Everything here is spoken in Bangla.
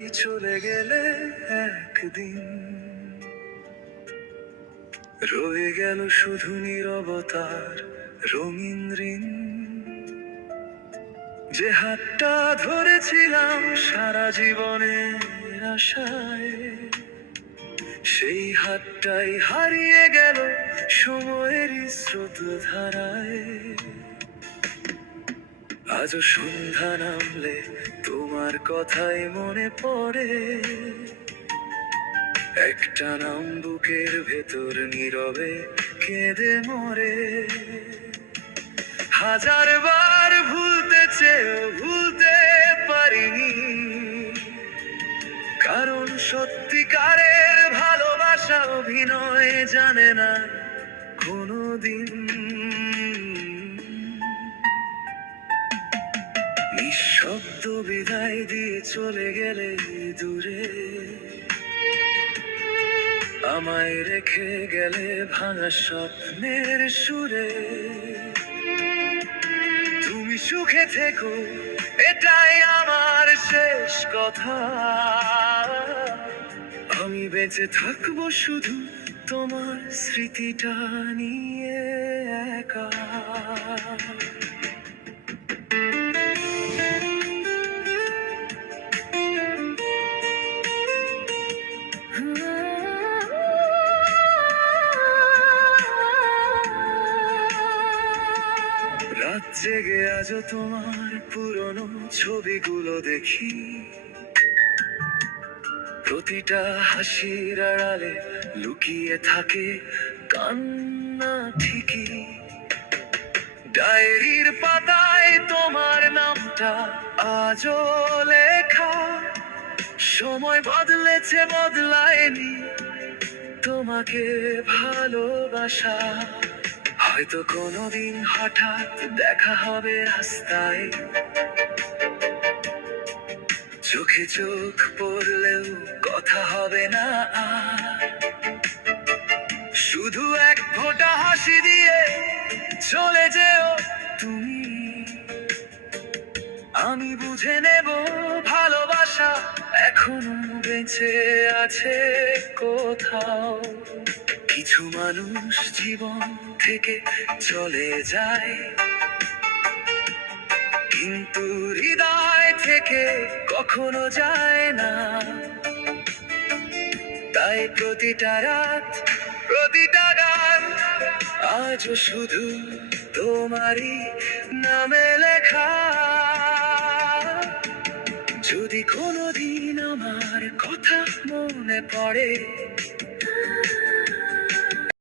চলে গেলে একদিন রয়ে গেল শুধু নীরবতার রঙিন ঋণ। যে হাতটা ধরেছিলাম সারা জীবনের আশায়, সেই হাতটাই হারিয়ে গেল সময়ের স্রোত ধারায়। আজও সন্ধ্যা নামলে তোমার কথাই মনে পড়ে, একটা নাম বুকের ভেতর নীরবে কেঁদে মরে। হাজার বার ভুলতে চেয়েও ভুলতে পারিনি, কারণ সত্যিকারের ভালোবাসা অভিনয় জানে না কোনোদিন। নিঃশব্দ বিদায় দিয়ে চলে গেলে দূরে, আমায় রেখে গেলে ভাঙা স্বপ্নের সুরে। তুমি সুখে থেকো, এটাই আমার শেষ কথা। আমি বেঁচে থাকবো শুধু তোমার স্মৃতিটা নিয়ে একা। রাত জেগে আজও তোমার পুরনো ছবিগুলো দেখি, প্রতিটা হাসির আড়ালে লুকিয়ে থাকে কান্না ঠিকই। ডায়েরির পাতায় তোমার নামটা আজও লেখা, সময় বদলেছে বদলায়নি তোমাকে ভালোবাসা। হয়তো কোনোদিন হঠাৎ দেখা হবে রাস্তায়, চোখে চোখ পড়লেও কথা হবে না আর। শুধু এক ফোঁটা হাসি দিয়ে চলে যেও তুমি, আমি বুঝে নেব ভালোবাসা এখনো বেঁচে আছে কোথাও। কিছু মানুষ জীবন থেকে চলে যায়, কিন্তু হৃদয় থেকে কখনো যায় না। তাই প্রতিটা রাত, প্রতিটা গান আজও শুধু তোমারই নামে লেখা। যদি কোনোদিন আমার কথা মনে পড়ে,